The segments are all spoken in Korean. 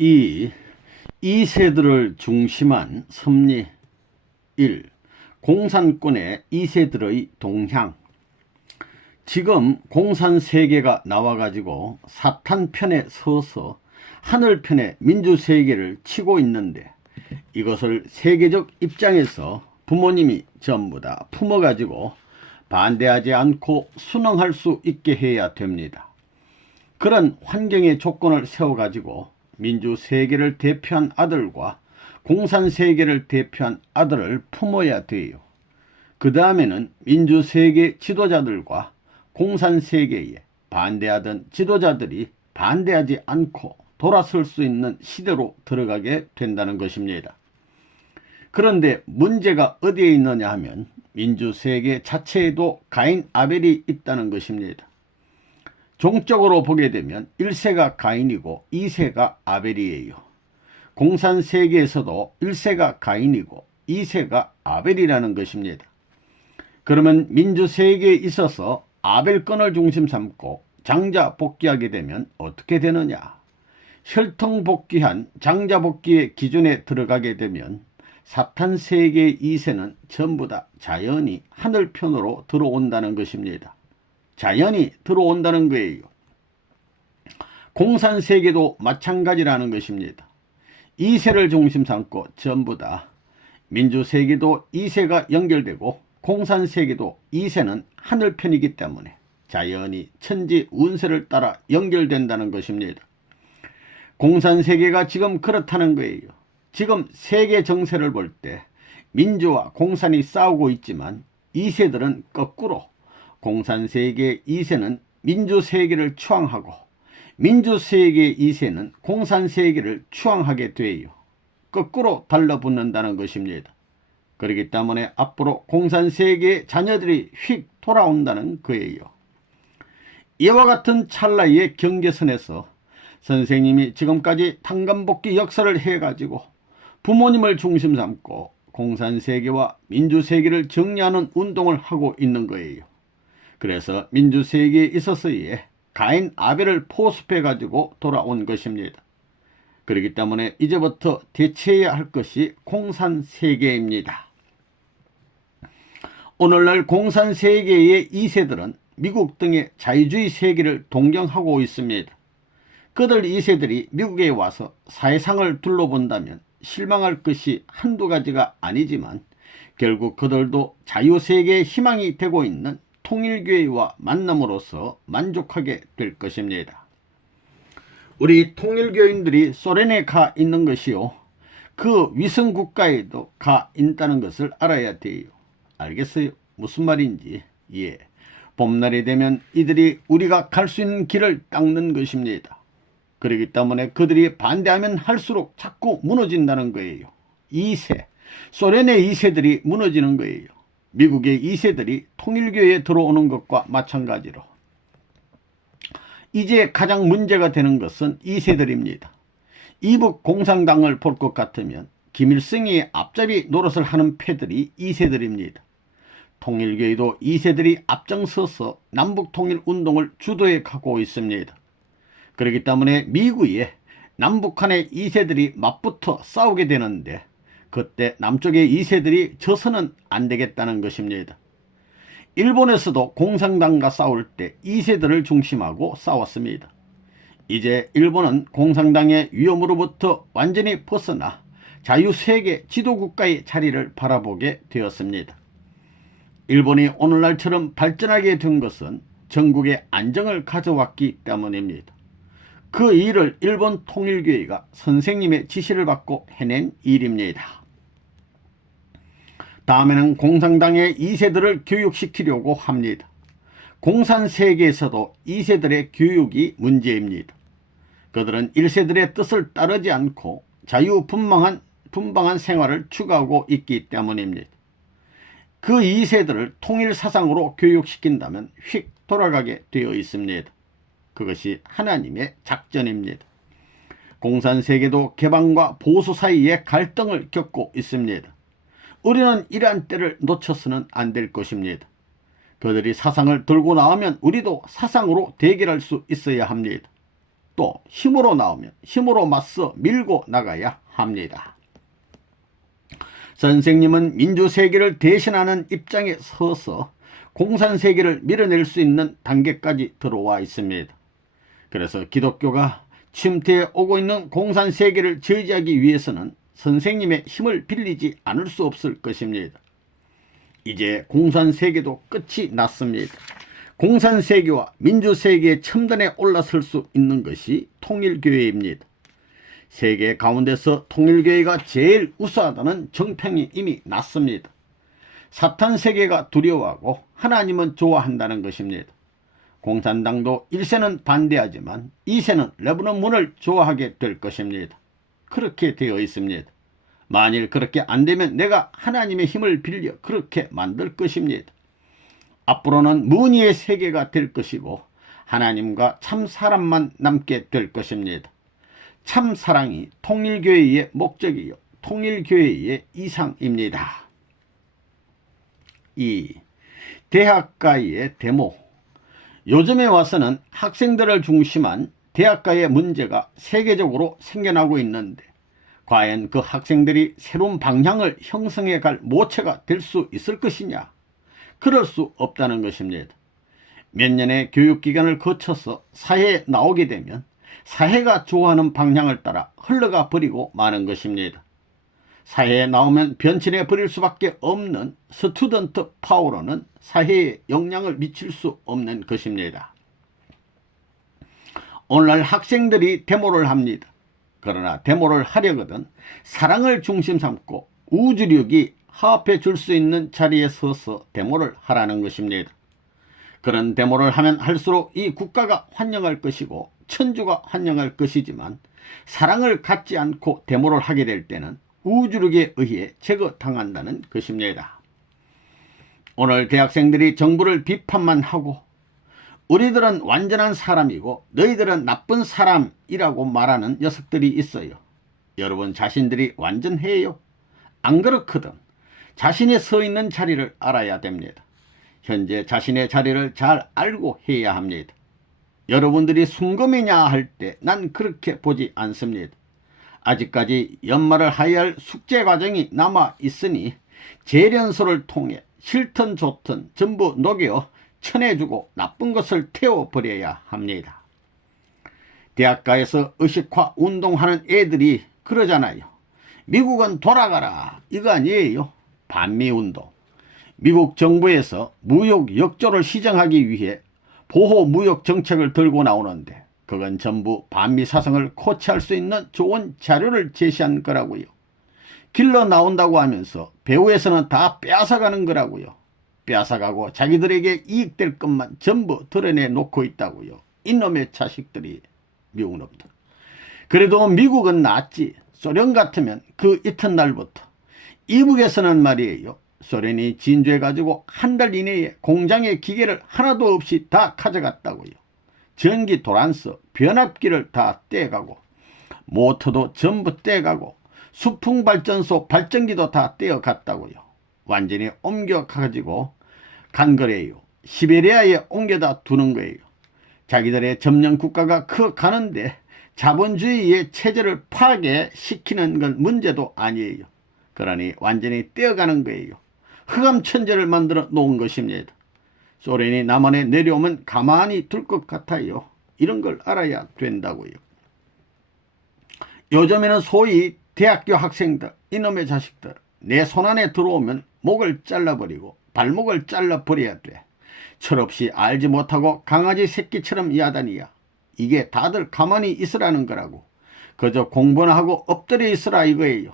이 2세들을 중심한 섭리 1. 공산권의 2세들의 동향. 지금 공산세계가 나와가지고 사탄 편에 서서 하늘 편의 민주세계를 치고 있는데, 이것을 세계적 입장에서 부모님이 전부 다 품어가지고 반대하지 않고 순응할 수 있게 해야 됩니다. 그런 환경의 조건을 세워가지고 민주세계를 대표한 아들과 공산세계를 대표한 아들을 품어야 돼요. 그 다음에는 민주세계 지도자들과 공산세계에 반대하던 지도자들이 반대하지 않고 돌아설 수 있는 시대로 들어가게 된다는 것입니다. 그런데 문제가 어디에 있느냐 하면 민주세계 자체에도 가인 아벨이 있다는 것입니다. 종적으로 보게 되면 1세가 가인이고 2세가 아벨이에요. 공산세계에서도 1세가 가인이고 2세가 아벨이라는 것입니다. 그러면 민주세계에 있어서 아벨권을 중심 삼고 장자 복귀하게 되면 어떻게 되느냐? 혈통복귀한 장자복귀의 기준에 들어가게 되면 사탄세계의 2세는 전부 다 자연히 하늘편으로 들어온다는 것입니다. 자연히 들어온다는 거예요. 공산세계도 마찬가지라는 것입니다. 2세를 중심 삼고 전부 다 민주세계도 2세가 연결되고 공산세계도 2세는 하늘편이기 때문에 자연히 천지 운세를 따라 연결된다는 것입니다. 공산세계가 지금 그렇다는 거예요. 지금 세계 정세를 볼 때 민주와 공산이 싸우고 있지만 2세들은 거꾸로 공산세계 2세는 민주세계를 추앙하고 민주세계 2세는 공산세계를 추앙하게 돼요. 거꾸로 달라붙는다는 것입니다. 그렇기 때문에 앞으로 공산세계의 자녀들이 휙 돌아온다는 거예요. 이와 같은 찰나의 경계선에서 선생님이 지금까지 탄감복귀 역사를 해가지고 부모님을 중심 삼고 공산세계와 민주세계를 정리하는 운동을 하고 있는 거예요. 그래서 민주세계에 있어서의 가인 아벨을 포섭해가지고 돌아온 것입니다. 그렇기 때문에 이제부터 대체해야 할 것이 공산세계입니다. 오늘날 공산세계의 2세들은 미국 등의 자유주의 세계를 동경하고 있습니다. 그들 2세들이 미국에 와서 사회상을 둘러본다면 실망할 것이 한두 가지가 아니지만 결국 그들도 자유세계의 희망이 되고 있는 통일교회와 만남으로써 만족하게 될 것입니다. 우리 통일교인들이 소련에 가 있는 것이요, 그 위성국가에도 가 있다는 것을 알아야 돼요. 알겠어요? 무슨 말인지. 예. 봄날이 되면 이들이 우리가 갈 수 있는 길을 닦는 것입니다. 그렇기 때문에 그들이 반대하면 할수록 자꾸 무너진다는 거예요. 2세, 소련의 2세들이 무너지는 거예요. 미국의 2세들이 통일교회에 들어오는 것과 마찬가지로 이제 가장 문제가 되는 것은 2세들입니다. 이북 공산당을 볼 것 같으면 김일성이 앞잡이 노릇을 하는 패들이 2세들입니다. 통일교회도 2세들이 앞장서서 남북통일운동을 주도해 가고 있습니다. 그렇기 때문에 미국에 남북한의 2세들이 맞붙어 싸우게 되는데 그때 남쪽의 2세들이 져서는 안 되겠다는 것입니다. 일본에서도 공산당과 싸울 때 2세들을 중심하고 싸웠습니다. 이제 일본은 공산당의 위험으로부터 완전히 벗어나 자유세계 지도국가의 자리를 바라보게 되었습니다. 일본이 오늘날처럼 발전하게 된 것은 전국의 안정을 가져왔기 때문입니다. 그 일을 일본 통일교회가 선생님의 지시를 받고 해낸 일입니다. 다음에는 공산당의 2세들을 교육시키려고 합니다. 공산세계에서도 2세들의 교육이 문제입니다. 그들은 1세들의 뜻을 따르지 않고 자유분방한 생활을 추구하고 있기 때문입니다. 그 2세들을 통일사상으로 교육시킨다면 휙 돌아가게 되어 있습니다. 그것이 하나님의 작전입니다. 공산세계도 개방과 보수 사이에 갈등을 겪고 있습니다. 우리는 이러한 때를 놓쳐서는 안 될 것입니다. 그들이 사상을 들고 나오면 우리도 사상으로 대결할 수 있어야 합니다. 또 힘으로 나오면 힘으로 맞서 밀고 나가야 합니다. 선생님은 민주세계를 대신하는 입장에 서서 공산세계를 밀어낼 수 있는 단계까지 들어와 있습니다. 그래서 기독교가 침투해 오고 있는 공산세계를 저지하기 위해서는 선생님의 힘을 빌리지 않을 수 없을 것입니다. 이제 공산세계도 끝이 났습니다. 공산세계와 민주세계의 첨단에 올라설 수 있는 것이 통일교회입니다. 세계 가운데서 통일교회가 제일 우수하다는 정평이 이미 났습니다. 사탄세계가 두려워하고 하나님은 좋아한다는 것입니다. 공산당도 1세는 반대하지만 2세는 레바논 문을 좋아하게 될 것입니다. 그렇게 되어 있습니다. 만일 그렇게 안되면 내가 하나님의 힘을 빌려 그렇게 만들 것입니다. 앞으로는 무늬의 세계가 될 것이고 하나님과 참 사람만 남게 될 것입니다. 참 사랑이 통일교회의 목적이요 통일교회의 이상입니다. 2. 대학가의 데모. 요즘에 와서는 학생들을 중심한 대학가의 문제가 세계적으로 생겨나고 있는데 과연 그 학생들이 새로운 방향을 형성해 갈 모체가 될 수 있을 것이냐? 그럴 수 없다는 것입니다. 몇 년의 교육기간을 거쳐서 사회에 나오게 되면 사회가 좋아하는 방향을 따라 흘러가 버리고 마는 것입니다. 사회에 나오면 변신해 버릴 수밖에 없는 스튜던트 파워로는 사회에 영향을 미칠 수 없는 것입니다. 오늘날 학생들이 데모를 합니다. 그러나 데모를 하려거든 사랑을 중심 삼고 우주력이 화합해 줄 수 있는 자리에 서서 데모를 하라는 것입니다. 그런 데모를 하면 할수록 이 국가가 환영할 것이고 천주가 환영할 것이지만 사랑을 갖지 않고 데모를 하게 될 때는 우주력에 의해 제거당한다는 것입니다. 오늘 대학생들이 정부를 비판만 하고 우리들은 완전한 사람이고 너희들은 나쁜 사람이라고 말하는 녀석들이 있어요. 여러분 자신들이 완전해요? 안 그렇거든. 자신이 서 있는 자리를 알아야 됩니다. 현재 자신의 자리를 잘 알고 해야 합니다. 여러분들이 순금이냐 할 때 난 그렇게 보지 않습니다. 아직까지 연말을 하여야 할 숙제 과정이 남아 있으니 재련소를 통해 싫든 좋든 전부 녹여 쳐내주고 나쁜 것을 태워버려야 합니다. 대학가에서 의식화 운동하는 애들이 그러잖아요. 미국은 돌아가라 이거 아니에요. 반미운동. 미국 정부에서 무역 역조를 시정하기 위해 보호무역 정책을 들고 나오는데 그건 전부 반미 사상을 코치할 수 있는 좋은 자료를 제시한 거라고요. 길러 나온다고 하면서 배후에서는 다 빼앗아가는 거라고요. 빼앗아가고 자기들에게 이익될 것만 전부 드러내 놓고 있다고요. 이놈의 자식들이 미국 놈들. 그래도 미국은 낫지. 소련 같으면 그 이튿날부터 이북에서는 말이에요. 소련이 진주해가지고 한 달 이내에 공장의 기계를 하나도 없이 다 가져갔다고요. 전기 도란서, 변압기를 다 떼가고 모터도 전부 떼가고 수풍발전소 발전기도 다 떼어갔다고요. 완전히 옮겨가지고 간 거래요. 시베리아에 옮겨다 두는 거예요. 자기들의 점령 국가가 커가는데 자본주의의 체제를 파괴시키는 건 문제도 아니에요. 그러니 완전히 떼어가는 거예요. 흑암천재를 만들어 놓은 것입니다. 소련이 남한에 내려오면 가만히 둘 것 같아요. 이런 걸 알아야 된다고요. 요즘에는 소위 대학교 학생들, 이놈의 자식들 내 손안에 들어오면 목을 잘라버리고 발목을 잘라버려야 돼. 철없이 알지 못하고 강아지 새끼처럼 야단이야. 이게 다들 가만히 있으라는 거라고. 그저 공부나 하고 엎드려 있으라 이거예요.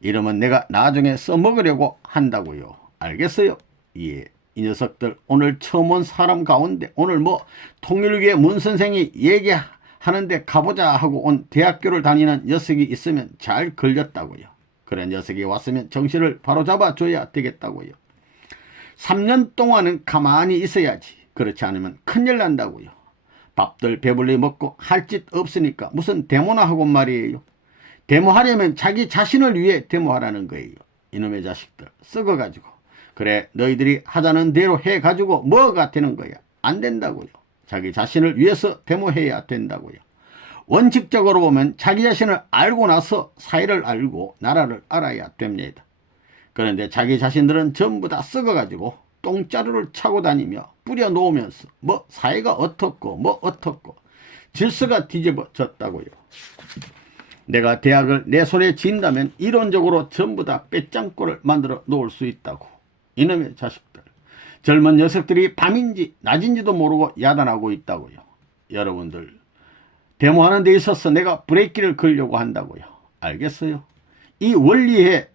이러면 내가 나중에 써먹으려고 한다고요. 알겠어요? 예. 이 녀석들 오늘 처음 온 사람 가운데 오늘 뭐 통일교회 문 선생이 얘기하는데 가보자 하고 온 대학교를 다니는 녀석이 있으면 잘 걸렸다고요. 그런 녀석이 왔으면 정신을 바로잡아 줘야 되겠다고요. 3년 동안은 가만히 있어야지. 그렇지 않으면 큰일 난다고요. 밥들 배불리 먹고 할 짓 없으니까 무슨 데모나 하고 말이에요. 데모하려면 자기 자신을 위해 데모하라는 거예요. 이놈의 자식들 썩어가지고. 그래 너희들이 하자는 대로 해가지고 뭐가 되는 거야. 안 된다고요. 자기 자신을 위해서 데모해야 된다고요. 원칙적으로 보면 자기 자신을 알고 나서 사회를 알고 나라를 알아야 됩니다. 그런데 자기 자신들은 전부 다 썩어가지고 똥자루를 차고 다니며 뿌려 놓으면서 뭐 사회가 어떻고 뭐 어떻고 질서가 뒤집어졌다고요. 내가 대학을 내 손에 쥔다면 이론적으로 전부 다 빼짱꼴을 만들어 놓을 수 있다고. 이놈의 자식들. 젊은 녀석들이 밤인지 낮인지도 모르고 야단하고 있다고요. 여러분들 데모하는 데 있어서 내가 브레이크를 걸려고 한다고요. 알겠어요? 이 원리에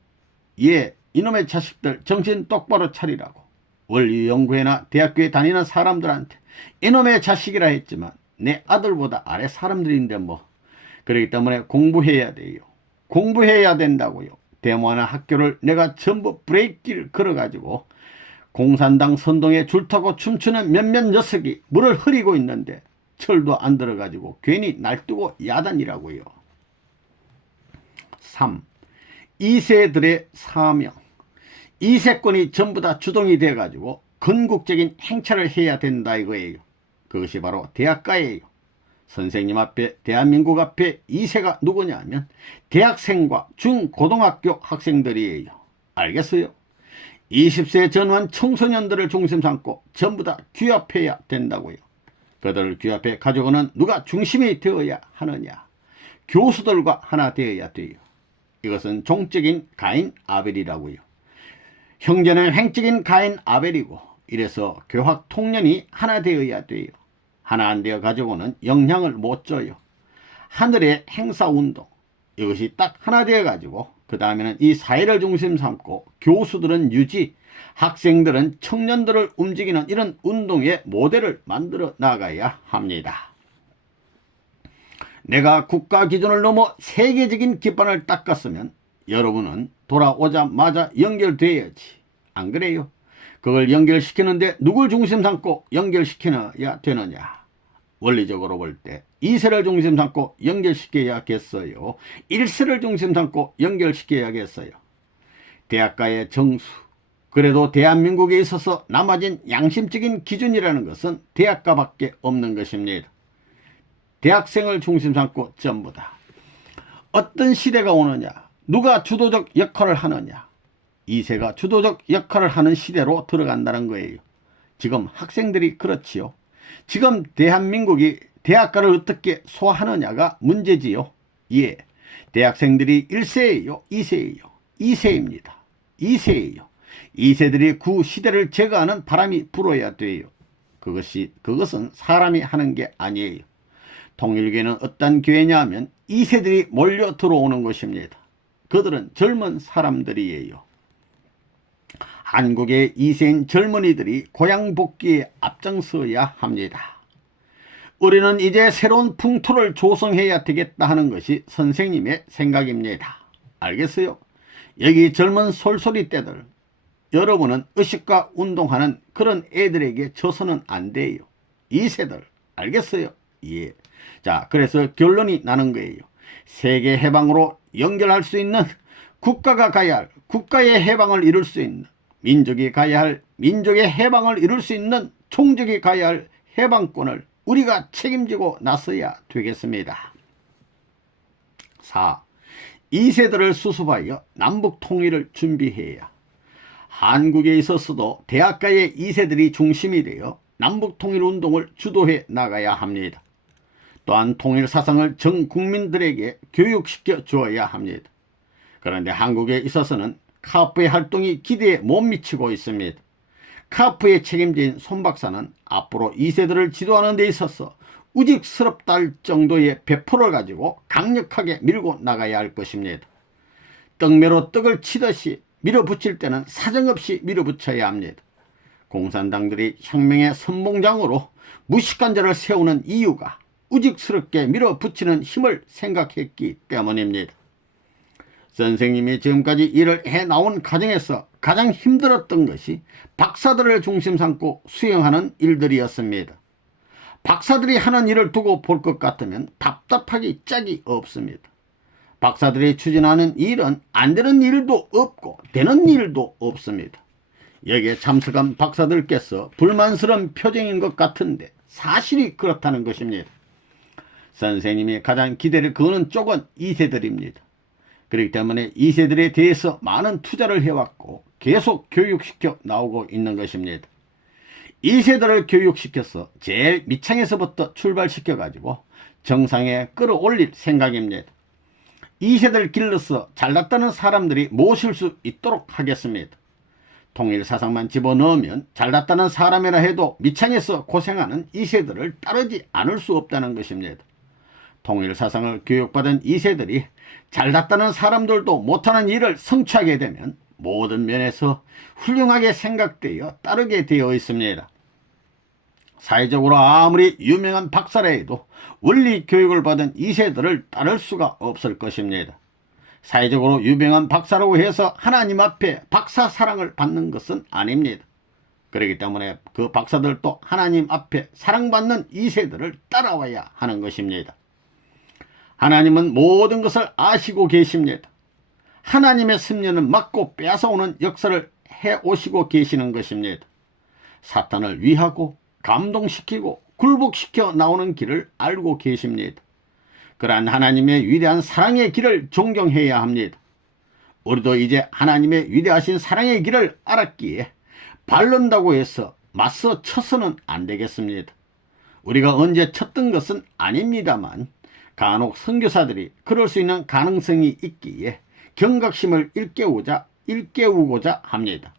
이놈의 자식들 정신 똑바로 차리라고. 원리연구회나 대학교에 다니는 사람들한테 이놈의 자식이라 했지만 내 아들보다 아래 사람들인데 뭐. 그렇기 때문에 공부해야 돼요. 공부해야 된다고요. 데모하는 학교를 내가 전부 브레이크를 걸어가지고 공산당 선동에 줄타고 춤추는 몇몇 녀석이 물을 흐리고 있는데 철도 안 들어가지고 괜히 날뛰고 야단이라고요. 3. 2세들의 사명. 2세권이 전부 다 주동이 돼가지고 건국적인 행차를 해야 된다 이거예요. 그것이 바로 대학가예요. 선생님 앞에 대한민국 앞에 2세가 누구냐 하면 대학생과 중고등학교 학생들이에요. 알겠어요? 20세 전후한 청소년들을 중심 삼고 전부 다 규합해야 된다고요. 그들을 규합해 가지고는 누가 중심이 되어야 하느냐. 교수들과 하나 되어야 돼요. 이것은 종적인 가인 아벨이라고요. 형제는 횡적인 가인 아벨이고 이래서 교학 통년이 하나 되어야 돼요. 하나 안 되어 가지고는 영향을 못 줘요. 하늘의 행사운동 이것이 딱 하나 되어 가지고 그 다음에는 이 사회를 중심 삼고 교수들은 유지, 학생들은 청년들을 움직이는 이런 운동의 모델을 만들어 나가야 합니다. 내가 국가 기준을 넘어 세계적인 기반을 닦았으면 여러분은 돌아오자마자 연결돼야지. 안 그래요? 그걸 연결시키는데 누굴 중심 삼고 연결시켜야 되느냐. 원리적으로 볼 때 2세를 중심 삼고 연결시켜야겠어요. 1세를 중심 삼고 연결시켜야겠어요. 대학가의 정수. 그래도 대한민국에 있어서 남아진 양심적인 기준이라는 것은 대학가밖에 없는 것입니다. 대학생을 중심 삼고 전부 다. 어떤 시대가 오느냐. 누가 주도적 역할을 하느냐. 2세가 주도적 역할을 하는 시대로 들어간다는 거예요. 지금 학생들이 그렇지요. 지금 대한민국이 대학가를 어떻게 소화하느냐가 문제지요. 예, 대학생들이 1세예요, 2세예요. 2세입니다. 2세예요. 2세들이 구 시대를 제거하는 바람이 불어야 돼요. 그것은 사람이 하는 게 아니에요. 통일교회는 어떤 교회냐 하면 2세들이 몰려 들어오는 것입니다. 그들은 젊은 사람들이에요. 한국의 2세인 젊은이들이 고향 복귀에 앞장서야 합니다. 우리는 이제 새로운 풍토를 조성해야 되겠다 하는 것이 선생님의 생각입니다. 알겠어요? 여기 젊은 솔솔이 떼들, 여러분은 의식과 운동하는 그런 애들에게 져서는 안 돼요. 2세들, 알겠어요? 예. 자, 그래서 결론이 나는 거예요. 세계 해방으로 연결할 수 있는 국가가 가야 할 국가의 해방을 이룰 수 있는 민족이 가야 할 민족의 해방을 이룰 수 있는 총족이 가야 할 해방권을 우리가 책임지고 나서야 되겠습니다. 4. 2세들을 수습하여 남북 통일을 준비해야 한국에 있어서도 대학가의 2세들이 중심이 되어 남북 통일 운동을 주도해 나가야 합니다. 또한 통일 사상을 전 국민들에게 교육시켜 주어야 합니다. 그런데 한국에 있어서는 카프의 활동이 기대에 못 미치고 있습니다. 카프의 책임자인 손 박사는 앞으로 2세들을 지도하는 데 있어서 우직스럽다 할 정도의 배포를 가지고 강력하게 밀고 나가야 할 것입니다. 떡매로 떡을 치듯이 밀어붙일 때는 사정없이 밀어붙여야 합니다. 공산당들이 혁명의 선봉장으로 무식한 자를 세우는 이유가 우직스럽게 밀어붙이는 힘을 생각했기 때문입니다. 선생님이 지금까지 일을 해나온 과정에서 가장 힘들었던 것이 박사들을 중심 삼고 수행하는 일들이었습니다. 박사들이 하는 일을 두고 볼 것 같으면 답답하기 짝이 없습니다. 박사들이 추진하는 일은 안 되는 일도 없고 되는 일도 없습니다. 여기에 참석한 박사들께서 불만스러운 표정인 것 같은데 사실이 그렇다는 것입니다. 선생님이 가장 기대를 거는 쪽은 2세들입니다. 그렇기 때문에 2세들에 대해서 많은 투자를 해왔고 계속 교육시켜 나오고 있는 것입니다. 2세들을 교육시켜서 제일 밑창에서부터 출발시켜 가지고 정상에 끌어올릴 생각입니다. 2세들 길러서 잘났다는 사람들이 모실 수 있도록 하겠습니다. 통일사상만 집어넣으면 잘났다는 사람이라 해도 밑창에서 고생하는 2세들을 따르지 않을 수 없다는 것입니다. 통일사상을 교육받은 2세들이 잘났다는 사람들도 못하는 일을 성취하게 되면 모든 면에서 훌륭하게 생각되어 따르게 되어 있습니다. 사회적으로 아무리 유명한 박사라 해도 원리 교육을 받은 2세들을 따를 수가 없을 것입니다. 사회적으로 유명한 박사라고 해서 하나님 앞에 박사 사랑을 받는 것은 아닙니다. 그렇기 때문에 그 박사들도 하나님 앞에 사랑받는 2세들을 따라와야 하는 것입니다. 하나님은 모든 것을 아시고 계십니다. 하나님의 섭리는 막고 빼앗아오는 역사를 해오시고 계시는 것입니다. 사탄을 위하고 감동시키고 굴복시켜 나오는 길을 알고 계십니다. 그러한 하나님의 위대한 사랑의 길을 존경해야 합니다. 우리도 이제 하나님의 위대하신 사랑의 길을 알았기에 바른다고 해서 맞서 쳐서는 안 되겠습니다. 우리가 언제 쳤던 것은 아닙니다만 간혹 선교사들이 그럴 수 있는 가능성이 있기에 경각심을 일깨우고자 합니다.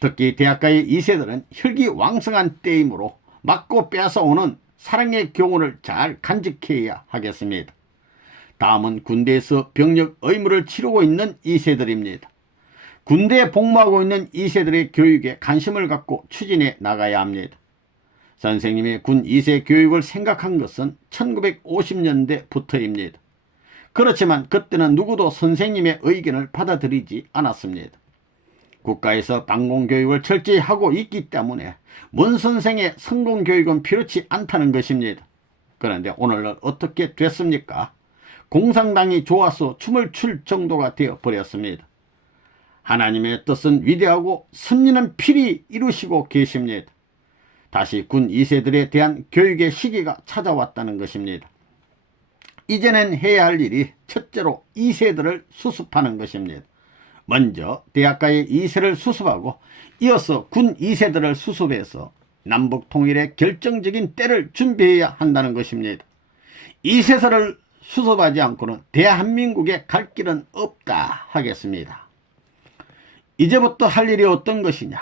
특히 대학가의 2세들은 혈기왕성한 때이므로 맞고 빼앗아오는 사랑의 교훈을 잘 간직해야 하겠습니다. 다음은 군대에서 병력 의무를 치르고 있는 2세들입니다. 군대에 복무하고 있는 2세들의 교육에 관심을 갖고 추진해 나가야 합니다. 선생님이 군 2세 교육을 생각한 것은 1950년대부터입니다. 그렇지만 그때는 누구도 선생님의 의견을 받아들이지 않았습니다. 국가에서 방공교육을 철저히 하고 있기 때문에 문 선생의 성공교육은 필요치 않다는 것입니다. 그런데 오늘은 어떻게 됐습니까? 공산당이 좋아서 춤을 출 정도가 되어버렸습니다. 하나님의 뜻은 위대하고 섭리는 필히 이루시고 계십니다. 다시 군 2세들에 대한 교육의 시기가 찾아왔다는 것입니다. 이제는 해야 할 일이 첫째로 2세들을 수습하는 것입니다. 먼저 대학가의 2세를 수습하고 이어서 군 2세들을 수습해서 남북 통일의 결정적인 때를 준비해야 한다는 것입니다. 2세들을 수습하지 않고는 대한민국에 갈 길은 없다 하겠습니다. 이제부터 할 일이 어떤 것이냐?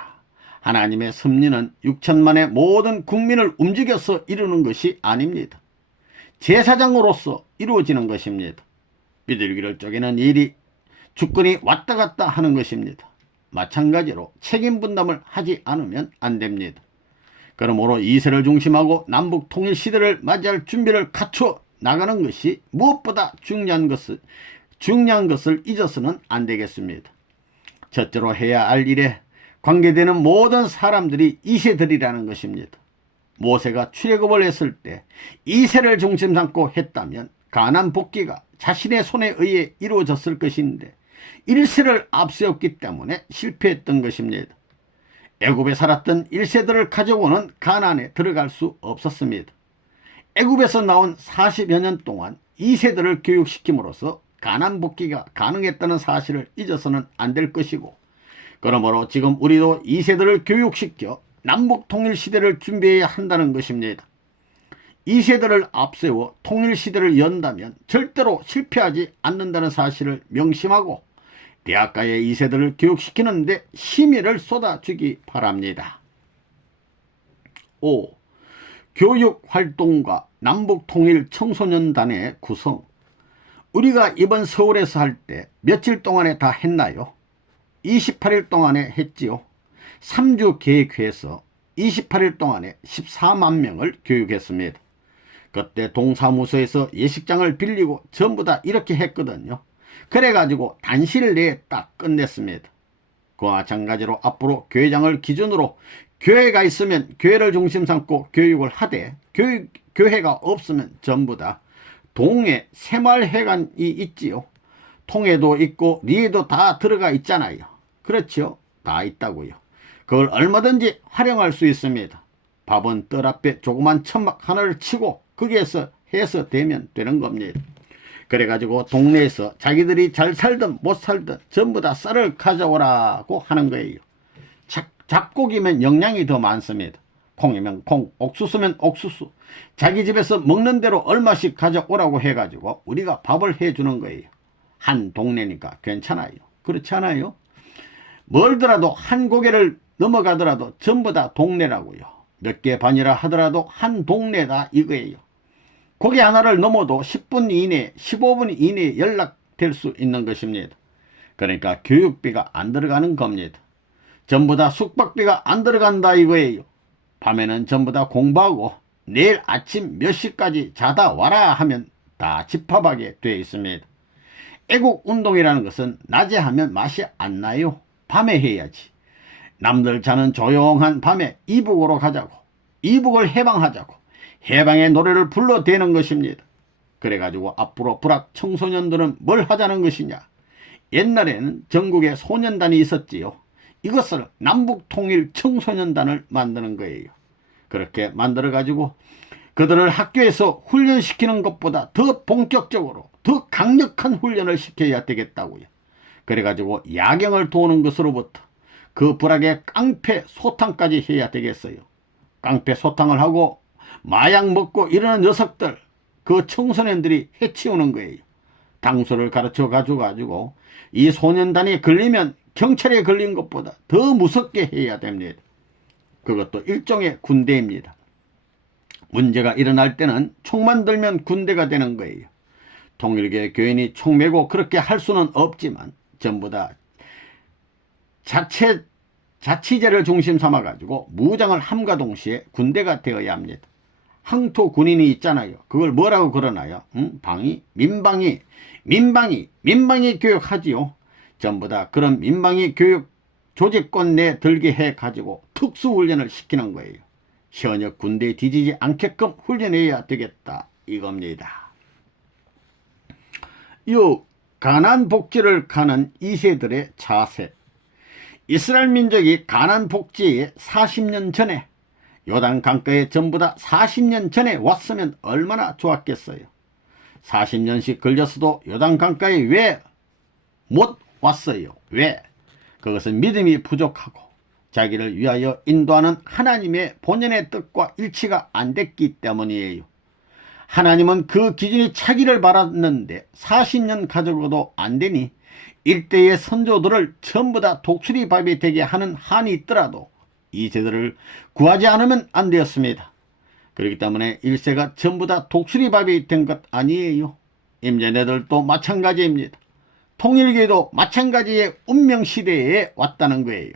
하나님의 섭리는 6천만의 모든 국민을 움직여서 이루는 것이 아닙니다. 제사장으로서 이루어지는 것입니다. 비둘기를 쪼개는 일이 주권이 왔다 갔다 하는 것입니다. 마찬가지로 책임 분담을 하지 않으면 안 됩니다. 그러므로 2세를 중심하고 남북 통일 시대를 맞이할 준비를 갖춰 나가는 것이 무엇보다 중요한 것을 잊어서는 안 되겠습니다. 첫째로 해야 할 일에 관계되는 모든 사람들이 2세들이라는 것입니다. 모세가 출애굽을 했을 때 2세를 중심 삼고 했다면 가나안 복귀가 자신의 손에 의해 이루어졌을 것인데 1세를 앞세웠기 때문에 실패했던 것입니다. 애굽에 살았던 1세들을 가져오는 가나안에 들어갈 수 없었습니다. 애굽에서 나온 40여 년 동안 2세들을 교육시킴으로써 가나안 복귀가 가능했다는 사실을 잊어서는 안 될 것이고, 그러므로 지금 우리도 2세들을 교육시켜 남북 통일 시대를 준비해야 한다는 것입니다. 2세들을 앞세워 통일 시대를 연다면 절대로 실패하지 않는다는 사실을 명심하고 대학가의 2세들을 교육시키는데 심의를 쏟아주기 바랍니다. 5. 교육활동과 남북통일 청소년단의 구성. 우리가 이번 서울에서 할 때 며칠 동안에 다 했나요? 28일 동안에 했지요. 3주 계획해서 28일 동안에 14만 명을 교육했습니다. 그때 동사무소에서 예식장을 빌리고 전부 다 이렇게 했거든요. 그래가지고 단시일 내에 딱 끝냈습니다. 그와 마찬가지로 앞으로 교회장을 기준으로 교회가 있으면 교회를 중심 삼고 교육을 하되, 교회가 없으면 전부 다 동해 새마을회관이 있지요. 통해도 있고 리에도 다 들어가 있잖아요. 그렇죠? 다 있다고요. 그걸 얼마든지 활용할 수 있습니다. 밥은 뜰 앞에 조그만 천막 하나를 치고 거기에서 해서 되면 되는 겁니다. 그래가지고 동네에서 자기들이 잘 살든 못 살든 전부 다 쌀을 가져오라고 하는 거예요. 잡곡이면 영양이 더 많습니다. 콩이면 콩, 옥수수면 옥수수. 자기 집에서 먹는 대로 얼마씩 가져오라고 해가지고 우리가 밥을 해주는 거예요. 한 동네니까 괜찮아요. 그렇지 않아요? 멀더라도 한 고개를 넘어가더라도 전부 다 동네라고요. 몇 개 반이라 하더라도 한 동네다 이거예요. 고개 하나를 넘어도 10분 이내, 15분 이내에 연락될 수 있는 것입니다. 그러니까 교육비가 안 들어가는 겁니다. 전부 다 숙박비가 안 들어간다 이거예요. 밤에는 전부 다 공부하고 내일 아침 몇 시까지 자다 와라 하면 다 집합하게 되어 있습니다. 애국운동이라는 것은 낮에 하면 맛이 안 나요. 밤에 해야지. 남들 자는 조용한 밤에 이북으로 가자고, 이북을 해방하자고 해방의 노래를 불러대는 것입니다. 그래가지고 앞으로 불악 청소년들은 뭘 하자는 것이냐. 옛날에는 전국에 소년단이 있었지요. 이것을 남북통일 청소년단을 만드는 거예요. 그렇게 만들어가지고 그들을 학교에서 훈련시키는 것보다 더 본격적으로 더 강력한 훈련을 시켜야 되겠다고요. 그래가지고 야경을 도는 것으로부터 그 불악의 깡패 소탕까지 해야 되겠어요. 깡패 소탕을 하고 마약 먹고 이러는 녀석들, 그 청소년들이 해치우는 거예요. 당수를 가르쳐 가지고 이 소년단이 걸리면 경찰에 걸린 것보다 더 무섭게 해야 됩니다. 그것도 일종의 군대입니다. 문제가 일어날 때는 총만 들면 군대가 되는 거예요. 통일교의 교인이 총 메고 그렇게 할 수는 없지만 전부 다 자치제를 중심 삼아 가지고 무장을 함과 동시에 군대가 되어야 합니다. 항토 군인이 있잖아요. 그걸 뭐라고 그러나요? 민방위 교육하지요. 전부 다 그런 민방위 교육 조직권 내 들게 해 가지고 특수훈련을 시키는 거예요. 현역 군대에 뒤지지 않게끔 훈련해야 되겠다 이겁니다. 요 가난 복지를 가는 2세들의 자세. 이스라엘 민족이 가난 복지에 40년 전에 요단 강가에 전부 다 40년 전에 왔으면 얼마나 좋았겠어요. 40년씩 걸렸어도 요단 강가에 왜 못 왔어요? 왜? 그것은 믿음이 부족하고 자기를 위하여 인도하는 하나님의 본연의 뜻과 일치가 안 됐기 때문이에요. 하나님은 그 기준이 차기를 바랐는데 40년 가지고도 안 되니 일대의 선조들을 전부 다 독수리밥이 되게 하는 한이 있더라도 2세들을 구하지 않으면 안 되었습니다. 그렇기 때문에 1세가 전부 다 독수리밥이 된 것 아니에요. 임자네들도 마찬가지입니다. 통일교도 마찬가지의 운명시대에 왔다는 거예요.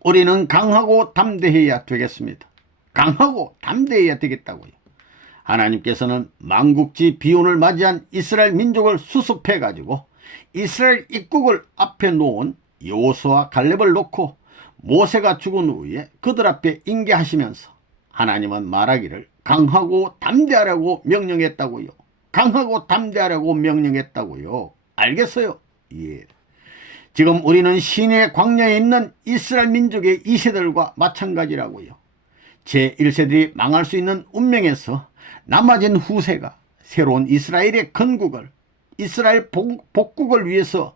우리는 강하고 담대해야 되겠습니다. 강하고 담대해야 되겠다고요. 하나님께서는 만국지 비운을 맞이한 이스라엘 민족을 수습해 가지고 이스라엘 입국을 앞에 놓은 여호수아와 갈렙을 놓고 모세가 죽은 후에 그들 앞에 인계하시면서 하나님은 말하기를 강하고 담대하라고 명령했다고요. 강하고 담대하라고 명령했다고요. 알겠어요? 예. 지금 우리는 시내 광야에 있는 이스라엘 민족의 2세들과 마찬가지라고요. 제1세들이 망할 수 있는 운명에서 남아진 후세가 새로운 이스라엘의 건국을, 이스라엘 복국을 위해서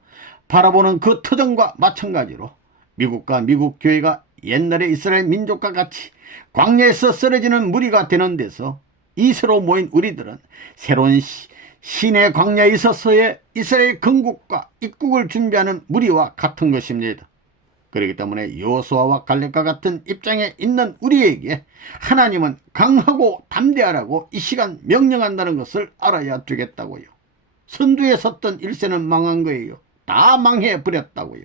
바라보는 그 터전과 마찬가지로 미국과 미국 교회가 옛날의 이스라엘 민족과 같이 광야에서 쓰러지는 무리가 되는 데서 이세로 모인 우리들은 새로운 신의 광야에 있어서의 이스라엘 건국과 입국을 준비하는 무리와 같은 것입니다. 그렇기 때문에 여호수아와 갈렙과 같은 입장에 있는 우리에게 하나님은 강하고 담대하라고 이 시간 명령한다는 것을 알아야 되겠다고요. 선두에 섰던 1세는 망한 거예요. 다 망해버렸다고요.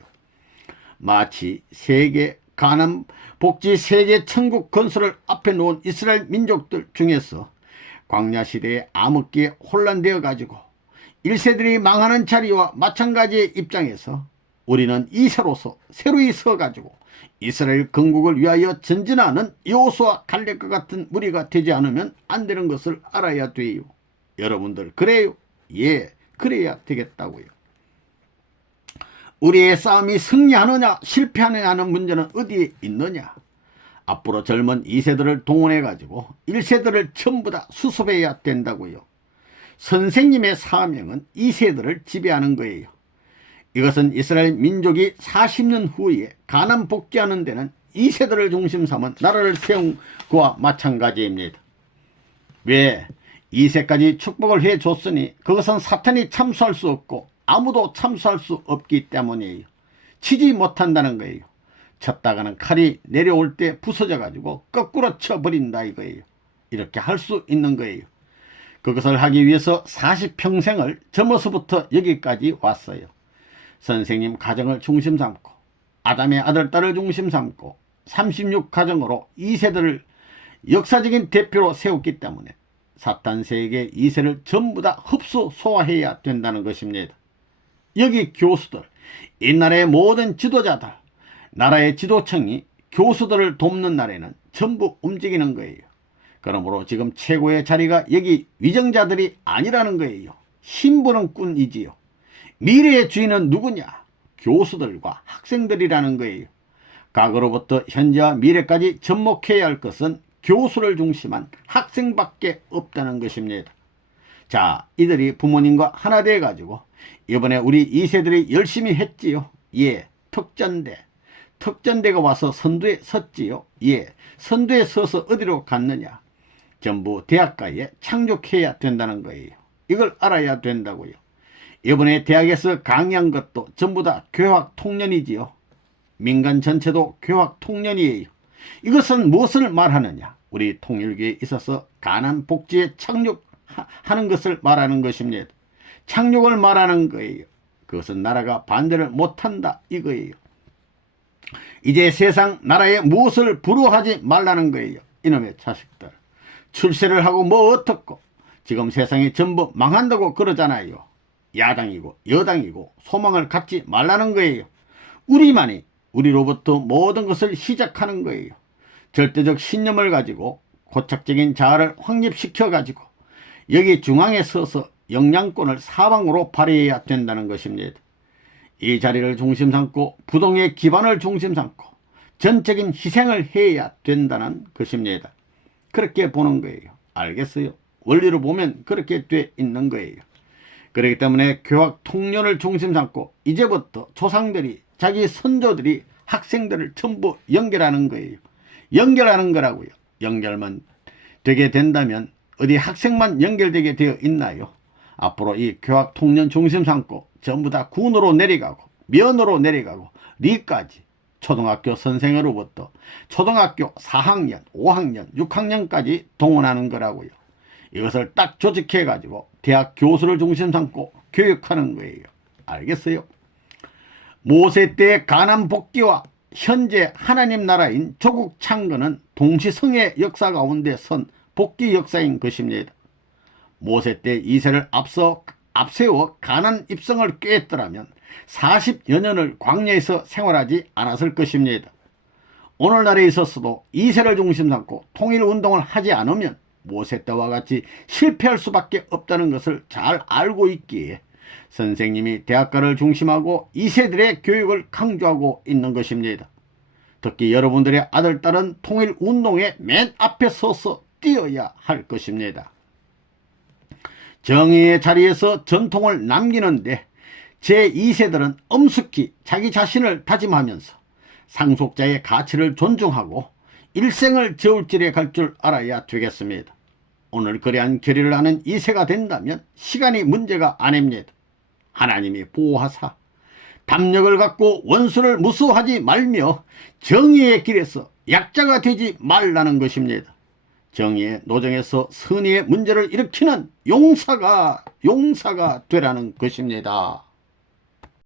마치 세계 가난 복지 세계 천국 건설을 앞에 놓은 이스라엘 민족들 중에서 광야시대에 암흑기에 혼란되어 가지고 1세들이 망하는 자리와 마찬가지의 입장에서 우리는 2세로서 새로이 서가지고 이스라엘 건국을 위하여 전진하는 여호수아 갈렙과 같은 무리가 되지 않으면 안 되는 것을 알아야 돼요. 여러분들 그래요? 예, 그래야 되겠다고요. 우리의 싸움이 승리하느냐 실패하느냐 하는 문제는 어디에 있느냐? 앞으로 젊은 2세들을 동원해 가지고 1세들을 전부 다 수습해야 된다고요. 선생님의 사명은 2세들을 지배하는 거예요. 이것은 이스라엘 민족이 40년 후에 가나안 복귀하는 데는 2세들을 중심 삼은 나라를 세운 그와 마찬가지입니다. 왜? 2세까지 축복을 해줬으니 그것은 사탄이 참수할 수 없고 아무도 참수할 수 없기 때문이에요. 치지 못한다는 거예요. 쳤다가는 칼이 내려올 때 부서져 가지고 거꾸로 쳐버린다 이거예요. 이렇게 할 수 있는 거예요. 그것을 하기 위해서 40평생을 저머서부터 여기까지 왔어요. 선생님 가정을 중심 삼고 아담의 아들 딸을 중심 삼고 36가정으로 2세들을 역사적인 대표로 세웠기 때문에 사탄 세계 2세를 전부 다 흡수 소화해야 된다는 것입니다. 여기 교수들, 이 나라의 모든 지도자들, 나라의 지도층이 교수들을 돕는 날에는 전부 움직이는 거예요. 그러므로 지금 최고의 자리가 여기 위정자들이 아니라는 거예요. 신부는 꾼이지요. 미래의 주인은 누구냐? 교수들과 학생들이라는 거예요. 과거로부터 현재와 미래까지 접목해야 할 것은 교수를 중심한 학생밖에 없다는 것입니다. 자, 이들이 부모님과 하나 돼 가지고 이번에 우리 2세들이 열심히 했지요. 예, 특전대가 와서 선두에 섰지요. 예, 선두에 서서 어디로 갔느냐? 전부 대학가에 착륙해야 된다는 거예요. 이걸 알아야 된다고요. 이번에 대학에서 강의한 것도 전부 다 교학통년이지요. 민간 전체도 교학통년이에요. 이것은 무엇을 말하느냐? 우리 통일교에 있어서 가나안 복지에 착륙하는 것을 말하는 것입니다. 착륙을 말하는 거예요. 그것은 나라가 반대를 못한다 이거예요. 이제 세상 나라에 무엇을 부러워하지 말라는 거예요. 이놈의 자식들. 출세를 하고 뭐 어떻고 지금 세상이 전부 망한다고 그러잖아요. 야당이고 여당이고 소망을 갖지 말라는 거예요. 우리만이 우리로부터 모든 것을 시작하는 거예요. 절대적 신념을 가지고 고착적인 자아를 확립시켜 가지고 여기 중앙에 서서 영향권을 사방으로 발휘해야 된다는 것입니다. 이 자리를 중심 삼고 부동의 기반을 중심 삼고 전적인 희생을 해야 된다는 것입니다. 그렇게 보는 거예요. 알겠어요? 원리로 보면 그렇게 돼 있는 거예요. 그렇기 때문에 교학 통년을 중심 삼고 이제부터 조상들이 자기 선조들이 학생들을 전부 연결하는 거예요. 연결하는 거라고요. 연결만 되게 된다면 어디 학생만 연결되게 되어 있나요? 앞으로 이 교학 통년 중심 삼고 전부 다 군으로 내려가고 면으로 내려가고 리까지 초등학교 선생으로부터 초등학교 4학년, 5학년, 6학년까지 동원하는 거라고요. 이것을 딱 조직해 가지고 대학 교수를 중심 삼고 교육하는 거예요. 알겠어요? 모세 때의 가나안 복귀와 현재 하나님 나라인 조국 창건은 동시성의 역사 가운데 선 복귀 역사인 것입니다. 모세 때 2세를 앞세워 가나안 입성을 꾀했더라면 40여 년을 광야에서 생활하지 않았을 것입니다. 오늘날에 있어서도 2세를 중심 삼고 통일운동을 하지 않으면 모세 때와 같이 실패할 수밖에 없다는 것을 잘 알고 있기에 선생님이 대학가를 중심하고 2세들의 교육을 강조하고 있는 것입니다. 특히 여러분들의 아들, 딸은 통일운동의 맨 앞에 서서 뛰어야 할 것입니다. 정의의 자리에서 전통을 남기는데 제2세들은 엄숙히 자기 자신을 다짐하면서 상속자의 가치를 존중하고 일생을 저울질에 갈 줄 알아야 되겠습니다. 오늘 그러한 결의를 하는 2세가 된다면 시간이 문제가 아닙니다. 하나님이 보호하사 담력을 갖고 원수를 무수하지 말며 정의의 길에서 약자가 되지 말라는 것입니다. 정의의 노정에서 선의의 문제를 일으키는 용사가 되라는 것입니다.